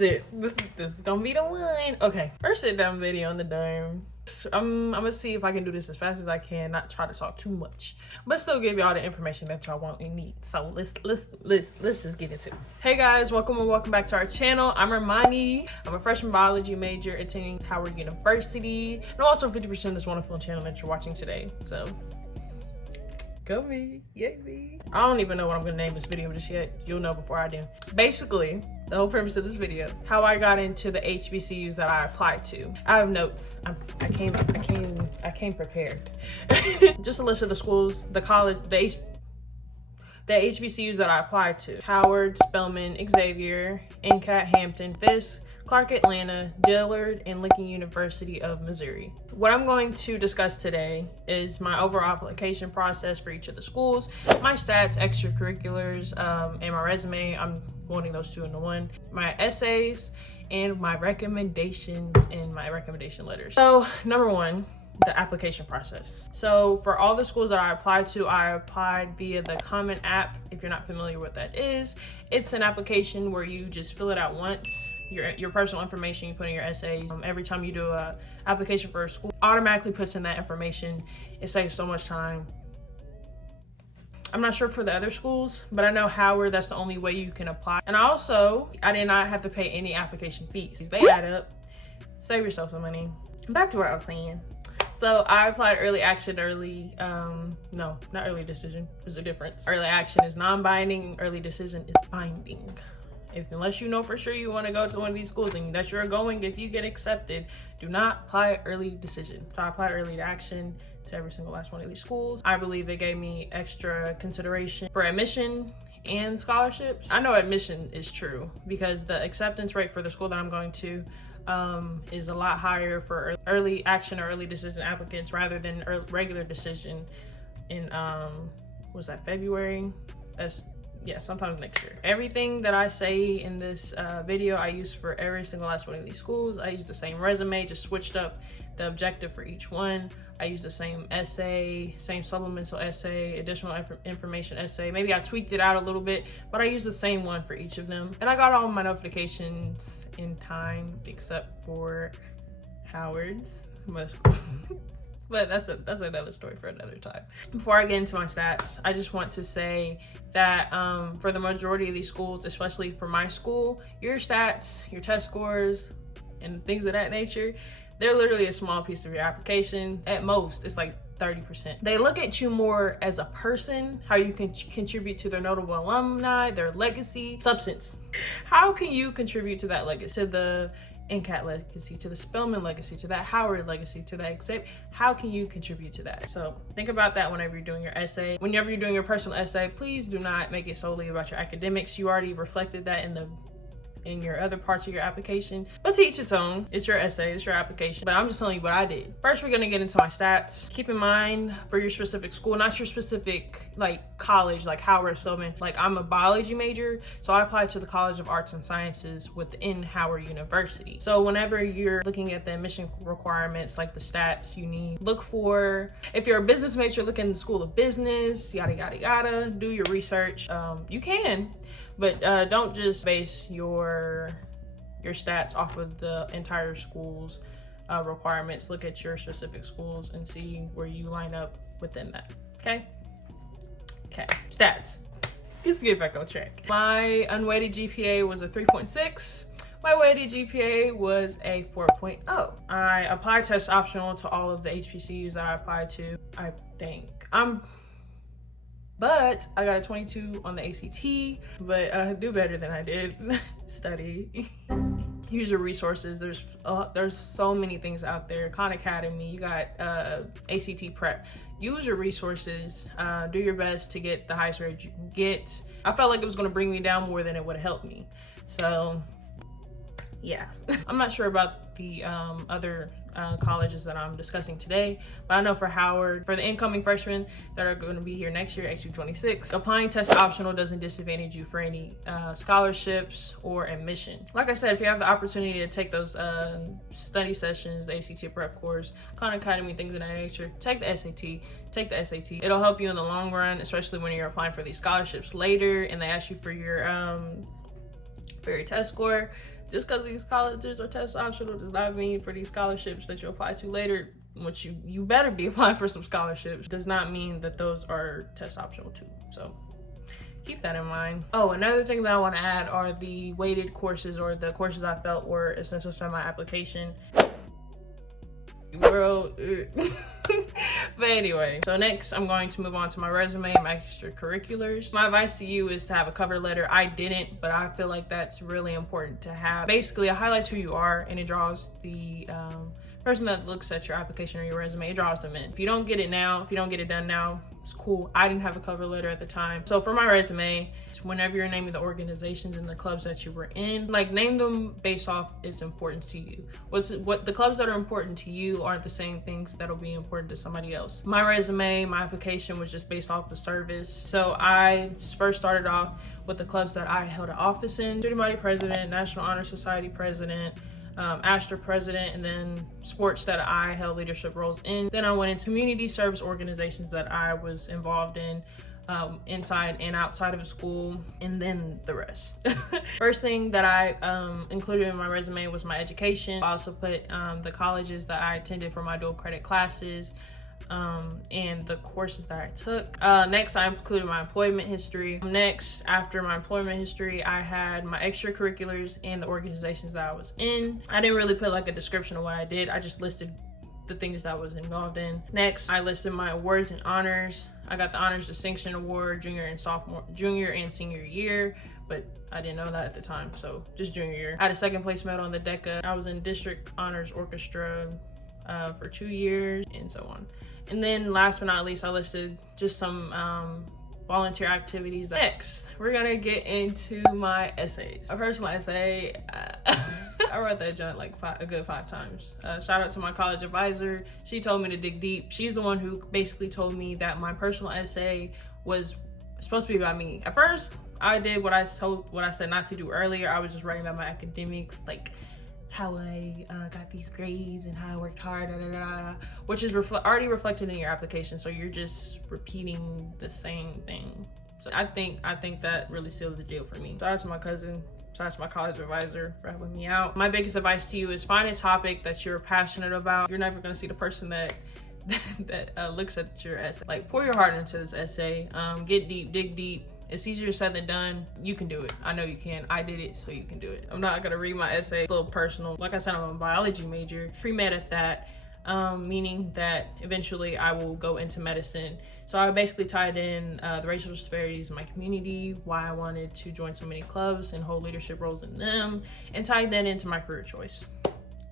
is it. This is gonna be the one. Okay, first sit down video on the dome. I'm gonna see if I can do this as fast as I can, not try to talk too much, but still give y'all the information that y'all want and need. So let's just get into it. Hey guys, welcome back to our channel. I'm Armani. I'm a freshman biology major attending Howard University, and I'm also 50% of this wonderful channel that you're watching today. So go me, yay me. I don't even know what I'm gonna name this video just yet. You'll know before I do. Basically, the whole premise of this video, how I got into the HBCUs that I applied to. I have notes. I came prepared. Just a list of the schools, the college, the HBCUs that I applied to: Howard, Spelman, Xavier, NCAT, Hampton, Fisk, Clark Atlanta, Dillard, and Lincoln University of Missouri. What I'm going to discuss today is my overall application process for each of the schools, my stats, extracurriculars, and my resume. I'm wanting those two into one, my essays, and my recommendations and my recommendation letters. So number one, the application process. So for all the schools that I applied to, I applied via the Common App. If you're not familiar with what that is, it's an application where you just fill it out once, your personal information, you put in your essays. Every time you do a application for a school, automatically puts in that information. It saves so much time. I'm not sure for the other schools, but I know Howard, that's the only way you can apply. And I did not have to pay any application fees. They add up. Save yourself some money. Back to what I was saying. So I applied early action, no, not early decision. There's a difference. Early action is non-binding, early decision is binding. Unless you know for sure you want to go to one of these schools and that you're going, if you get accepted, do not apply early decision. So I applied early action to every single last one of these schools. I believe they gave me extra consideration for admission and scholarships. I know admission is true because the acceptance rate for the school that I'm going to is a lot higher for early action or early decision applicants rather than regular decision in was that February? Yeah, sometime next year. Everything that I say in this video, I use for every single last one of these schools. I use the same resume, just switched up the objective for each one. I use the same essay, same supplemental essay, additional information essay. Maybe I tweaked it out a little bit, but I use the same one for each of them. And I got all my notifications in time, except for Howard's. But that's another story for another time. Before I get into my stats, I just want to say that for the majority of these schools, especially for my school, your stats, your test scores, and things of that nature, they're literally a small piece of your application. At most, it's like 30%. They look at you more as a person, how you can contribute to their notable alumni, their legacy, substance. How can you contribute to that legacy, to the NCAT legacy, to the Spelman legacy, to that Howard legacy, to that Xavier? How can you contribute to that? So think about that whenever you're doing your essay. Whenever you're doing your personal essay, please do not make it solely about your academics. You already reflected that in your other parts of your application, but to each its own. It's your essay, it's your application, but I'm just telling you what I did. First, we're gonna get into my stats. Keep in mind for your specific school, not your specific like college, like Howard, Spelman. Like I'm a biology major, so I applied to the College of Arts and Sciences within Howard University. So whenever you're looking at the admission requirements, like the stats you need, look for, if you're a business major, look in the School of Business, yada, yada, yada, do your research. You can, but don't just base your stats off of the entire school's requirements. Look at your specific schools and see where you line up within that. Okay, stats. Let's get back on track. My unweighted GPA was a 3.6. My weighted GPA was a 4.0. I applied test optional to all of the HBCUs that I applied to, I think. But I got a 22 on the ACT, but do better than I did. Study. Use your resources. There's so many things out there. Khan Academy, you got ACT prep. Use your resources. Do your best to get the highest grade you can get. I felt like it was gonna bring me down more than it would have helped me. So yeah. I'm not sure about the other colleges that I'm discussing today, but I know for Howard, for the incoming freshmen that are going to be here next year, HU26, applying test optional doesn't disadvantage you for any scholarships or admission. Like I said, if you have the opportunity to take those study sessions, the ACT prep course, Khan Academy, things of that nature, take the SAT. Take the SAT. It'll help you in the long run, especially when you're applying for these scholarships later and they ask you for your test score. Just because these colleges are test optional does not mean for these scholarships that you apply to later, which you better be applying for some scholarships, does not mean that those are test optional too. So keep that in mind. Oh, another thing that I want to add are the weighted courses, or the courses I felt were essential to my application. World. But anyway, so next I'm going to move on to my resume and my extracurriculars. My advice to you is to have a cover letter. I didn't, but I feel like that's really important to have. Basically, it highlights who you are and it draws the person that looks at your application or your resume, it draws them in. If you don't get it now, if you don't get it done now, it's cool. I didn't have a cover letter at the time. So for my resume, whenever you're naming the organizations and the clubs that you were in, like, name them based off its importance to you. What the clubs that are important to you aren't the same things that'll be important to somebody else. My resume, my application was just based off of service. So I first started off with the clubs that I held an office in: student body president, National Honor Society president, Astor president, and then sports that I held leadership roles in. Then I went into community service organizations that I was involved in, inside and outside of school, and then the rest. First thing that I included in my resume was my education. I also put the colleges that I attended for my dual credit classes, and the courses that I took. Next, I included my employment history. Next, after my employment history, I had my extracurriculars and the organizations that I was in. I didn't really put like a description of what I did. I just listed the things that I was involved in. Next, I listed my awards and honors. I got the Honors Distinction Award junior and senior year, but I didn't know that at the time, so just junior year. I had a second place medal in the DECA. I was in District Honors Orchestra for 2 years, and so on. And then last but not least, I listed just some volunteer activities. Next, we're gonna get into my essays. My personal essay, I wrote that junk like a good 5 times. Shout out to my college advisor. She told me to dig deep. She's the one who basically told me that my personal essay was supposed to be about me. At first, I did what I said not to do earlier. I was just writing about my academics, like how I got these grades and how I worked hard, which is already reflected in your application. So you're just repeating the same thing. So I think that really sealed the deal for me. Shout out to my cousin. Shout out to my college advisor for helping me out. My biggest advice to you is find a topic that you're passionate about. You're never gonna see the person that looks at your essay. Like, pour your heart into this essay. Get deep, dig deep. It's easier said than done. You can do it. I know you can. I did it, so you can do it. I'm not gonna read my essay. It's a little personal. Like I said, I'm a biology major, pre-med at that, meaning that eventually I will go into medicine. So I basically tied in the racial disparities in my community, why I wanted to join so many clubs and hold leadership roles in them, and tied that into my career choice.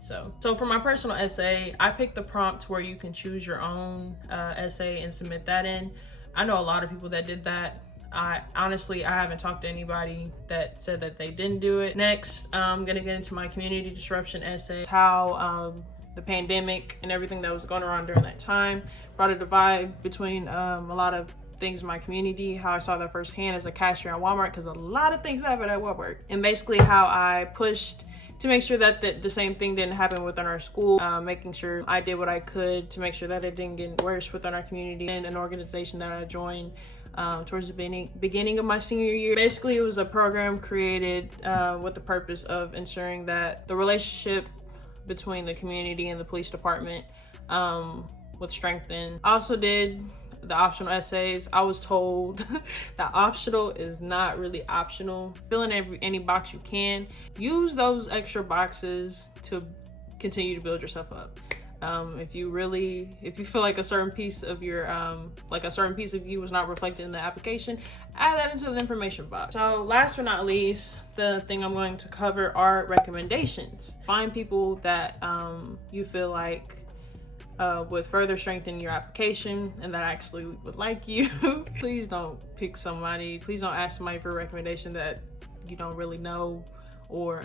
So for my personal essay, I picked the prompt where you can choose your own essay and submit that in. I know a lot of people that did that. I haven't talked to anybody that said that they didn't do it. Next, I'm gonna get into my community disruption essay, how the pandemic and everything that was going around during that time brought a divide between a lot of things in my community, how I saw that firsthand as a cashier at Walmart, because a lot of things happen at Walmart, and basically how I pushed to make sure that the same thing didn't happen within our school, making sure I did what I could to make sure that it didn't get worse within our community, and an organization that I joined towards the beginning of my senior year. Basically, it was a program created with the purpose of ensuring that the relationship between the community and the police department would strengthen. I also did the optional essays. I was told that optional is not really optional. Fill in any box you can. Use those extra boxes to continue to build yourself up. If you feel like a certain piece of your you was not reflected in the application, add that into the information box. So last but not least, the thing I'm going to cover are recommendations. Find people that you feel like would further strengthen your application and that actually would like you. Please don't pick somebody. Please don't ask somebody for a recommendation that you don't really know, or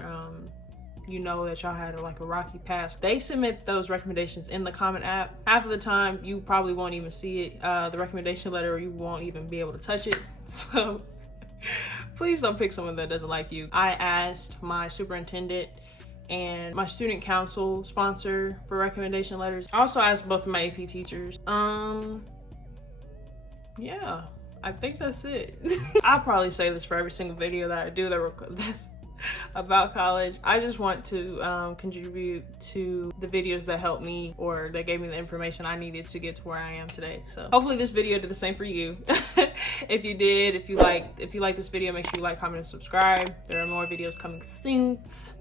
you know that y'all had like a rocky past. They submit those recommendations in the Common App. Half of the time, you probably won't even see it, the recommendation letter, or you won't even be able to touch it. So please don't pick someone that doesn't like you. I asked my superintendent and my student council sponsor for recommendation letters. I also asked both of my AP teachers. Yeah, I think that's it. I'll probably say this for every single video that I do about college. I just want to contribute to the videos that helped me or that gave me the information I needed to get to where I am today. So hopefully this video did the same for you. If you did, if you like this video, make sure you like, comment, and subscribe. There are more videos coming soon.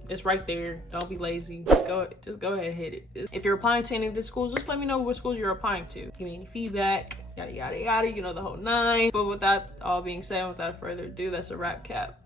It's right there. Don't be lazy. Just go ahead and hit it. If you're applying to any of the schools, just let me know what schools you're applying to. Give me any feedback. Yada yada yada. You know the whole nine. But with that all being said, without further ado, that's a wrap cap.